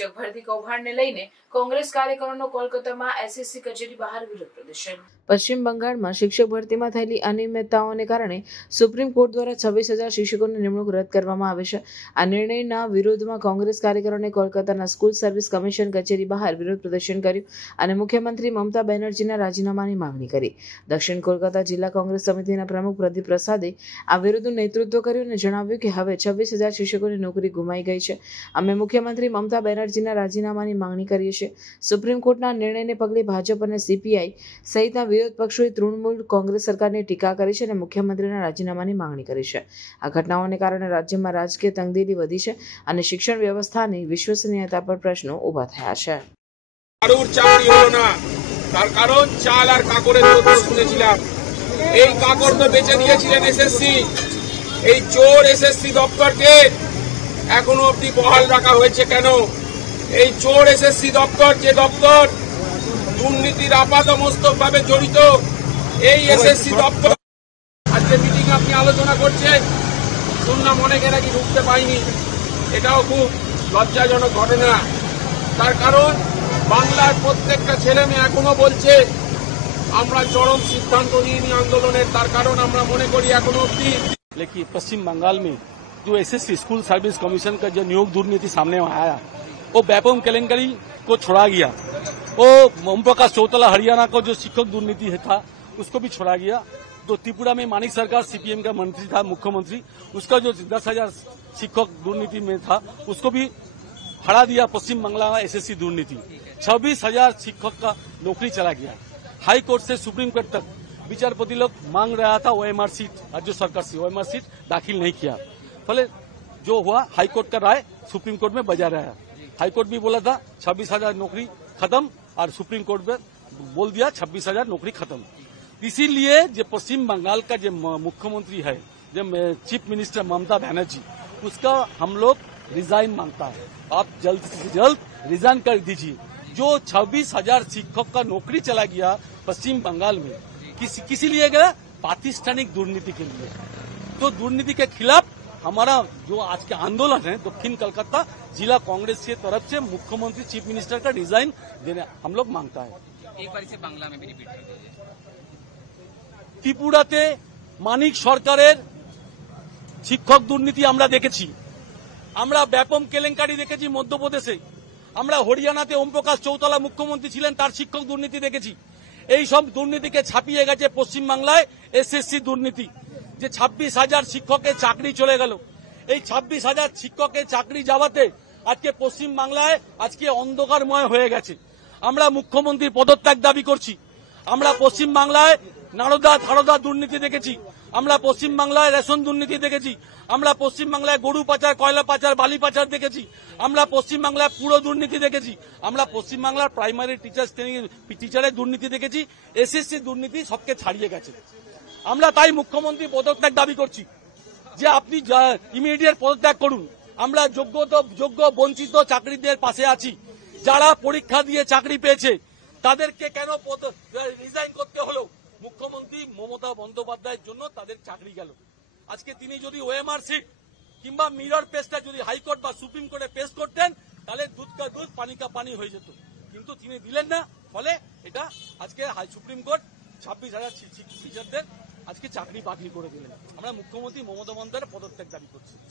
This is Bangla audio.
શિક્ષક ભરતી કૌભાંડને લઈને કોંગ્રેસ કાર્યકરોનો કોલકાતામાં એસએસસી કચેરી બહાર વિરોધ પ્રદર્શન। પશ્ચિમ બંગાળમાં શિક્ષક ભરતીમાં થયેલી અનિયમિતતાઓને કારણે સુપ્રીમ કોર્ટ દ્વારા 26,000 શિક્ષકોની નિમણૂક રદ કરવામાં આવી છે। આ નિર્ણયના વિરોધમાં કોંગ્રેસ કાર્યકરોને કોલકાતાના સ્કૂલ સર્વિસ કમિશન કચેરી બહાર વિરોધ પ્રદર્શન કર્યું અને મુખ્યમંત્રી મમતા બેનર્જીના રાજીનામાની માંગણી કરી। દક્ષિણ કોલકાતા જિલ્લા કોંગ્રેસ સમિતિના પ્રમુખ પ્રદીપ પ્રસાદે આ વિરોધનું નેતૃત્વ કર્યું અને જણાવ્યું કે હવે 26,000 શિક્ષકોની નોકરી ગુમાઈ ગઈ છે। અમે મુખ્યમંત્રી મમતા બેનર્જીના રાજીનામાની માંગણી કરીએ છીએ। સુપ્રીમ કોર્ટના નિર્ણયને પગલે ભાજપ અને સીપીઆઈ સહિતના વિરોધ પક્ષોએ તૃણમૂલ કોંગ્રેસ સરકારની ટીકા કરી છે અને મુખ્યમંત્રીના રાજીનામાની માંગણી કરી છે। આ ઘટનાઓને કારણે રાજ્યમાં રાજકીય તંગદિલી વધી છે અને શિક્ષણ વ્યવસ્થાની વિશ્વસનીયતા પર પ્રશ્નો ઊભા થયા છે। তার কারণ চাল আর কাকড়ের কথা শুনেছিলাম। এই কাকড় তো বেচে দিয়েছিলেন এসএসসি। এই চোর এসএসসি দপ্তরকে এখনো অবধি বহাল রাখা হয়েছে কেন? এই চোর এসএসসি দপ্তর, যে দপ্তর দুর্নীতির আপাতমস্তক ভাবে জড়িত, এই এসএসসি দপ্তর আজকে মিটিং আপনি আলোচনা করছেন, শুনলাম অনেকে নাকি ঢুকতে পায়নি। এটাও খুব লজ্জাজনক ঘটনা। তার কারণ বাংলার প্রত্যেকটা ছেলে মেয়ে এখনো বলছে আমরা চরম সিদ্ধান্ত নিয়ে আন্দোলনের। তার কারণ আমরা মনে করি এখনো অব্দি लेकिन पश्चिम बंगाल में जो एसएससी स्कूल सर्विस कमीशन का जो नियोग दुर्नीति सामने आया, वो व्यापम केलेंकरी को छोड़ा गया। वो ओम प्रकाश चौटाला हरियाणा को जो शिक्षक दुर्नीति था उसको भी छोड़ा गया। तो त्रिपुरा में मानिक सरकार सीपीएम का मंत्री था, मुख्यमंत्री, उसका जो 10,000 शिक्षक दुर्नीति में था उसको भी हटा दिया। पश्चिम बंगाल में एसएससी दुर्नीति 26,000 शिक्षक का नौकरी चला गया। हाई कोर्ट से सुप्रीम कोर्ट तक विचारपति लोग मांग रहा था ओएमआर सीट, राज्य सरकार से ओएमआर सीट दाखिल नहीं किया। फले जो हुआ हाई कोर्ट का राय सुप्रीम कोर्ट में बजा रहा है। हाई कोर्ट भी बोला था 26,000 नौकरी खत्म और सुप्रीम कोर्ट में बोल दिया 26,000 नौकरी खत्म। इसीलिए जो पश्चिम बंगाल का जो मुख्यमंत्री है, जो चीफ मिनिस्टर ममता बनर्जी, उसका हम लोग रिजाइन मांगता है। आप जल्द से जल्द रिजाइन कर दीजिए। जो 26,000 शिक्षक का नौकरी चला गया पश्चिम बंगाल में, किसी लिए गया? प्रातिष्ठानिक दुर्नीति के लिए। तो दुर्नीति के खिलाफ हमारा जो आज के आंदोलन है दक्षिण कोलकाता जिला कांग्रेस की तरफ से मुख्यमंत्री चीफ मिनिस्टर का रिजाइन देने हम लोग मांगता है। एक बार इसे बांग्ला में भी रिपीट कर दीजिए। त्रिपुराते मानिक सरकारेर शिक्षक दुर्नीति আমরা দেখেছি, আমরা ব্যাপক কেলেঙ্কারি দেখেছি মধ্যপ্রদেশে, আমরা হরিয়ানাতে ওম প্রকাশ চৌতালা মুখ্যমন্ত্রী ছিলেন, তার শিক্ষক দুর্নীতি দেখেছি। এই সব দুর্নীতিকে ছাপিয়ে গেছে পশ্চিম বাংলায় এসএসসি দুর্নীতি। যে 26,000 শিক্ষকের চাকরি চলে গেল, এই 26,000 শিক্ষকের চাকরি যাওয়াতে আজকে পশ্চিম বাংলায় আজকে অন্ধকারময় হয়ে গেছে। আমরা মুখ্যমন্ত্রীর পদত্যাগ দাবি করছি। আমরা পশ্চিম বাংলায় নারদা থারদা দুর্নীতি দেখেছি, আমরা পশ্চিম বাংলায় রেশন দুর্নীতি দেখেছি, আমরা পশ্চিম বাংলায় গরু পাচার, কয়লা পাচার, বালি পাচার দেখেছি, আমরা পশ্চিম বাংলায় পুরো দুর্নীতি দেখেছি, আমরা পশ্চিম বাংলার প্রাইমারি টিচারের দুর্নীতি দেখেছি। এসএসসি দুর্নীতি সবকে ছাড়িয়ে গেছে। আমরা তাই মুখ্যমন্ত্রী পদত্যাগ দাবি করছি যে আপনি ইমিডিয়েট পদত্যাগ করুন। আমরা যোগ্য বঞ্চিত চাকরিদের পাশে আছি। যারা পরীক্ষা দিয়ে চাকরি পেয়েছে তাদেরকে কেন রিজাইন করতে হলো? মুখ্যমন্ত্রী মমতা বন্দ্যোপাধ্যায়ের জন্য তাদের চাকরি গেল। আজকে তিনি যদি ওএমআর সিট কিংবা মিরর পেজটা যদি হাইকোর্ট বা সুপ্রিম কোর্টে পেশ করতেন তাহলে দুধ কা দুধ পানি কা পানি হয়ে যেত, কিন্তু তিনি দিলেন না। ফলে এটা আজকে সুপ্রিম কোর্ট 26,000 টিচারদের আজকে চাকরি বাতিল করে দিলেন। আমরা মুখ্যমন্ত্রী মমতা বন্দ্যোপাধ্যায়ের পদত্যাগ দাবি করছি।